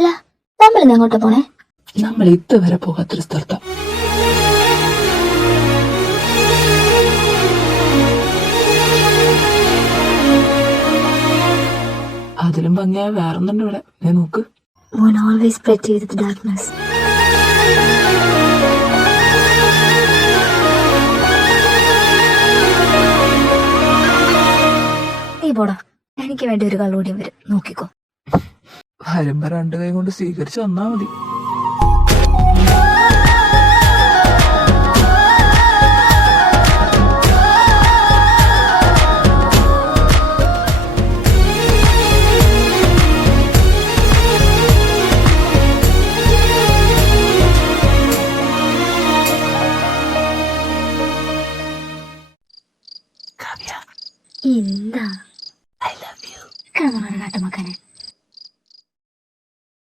അല്ല, നമ്മളിന്ന് എങ്ങോട്ടാ പോണേ? നമ്മൾ ഇതുവരെ പോകാത്തൊരു സ്ഥലത്താ. അതിലും ഭംഗിയായ വേറൊന്നുണ്ട് ഇവിടെ. ഞാൻ നോക്ക്. മോൻ always pray to the darkness. നീ പോടാ, എനിക്ക് വേണ്ടി ഒരു കള്ളുകൂടിയും വരും, നോക്കിക്കോ. വരുമ്പോ 2 കൈ കൊണ്ട് സ്വീകരിച്ചു തന്നാ മതി.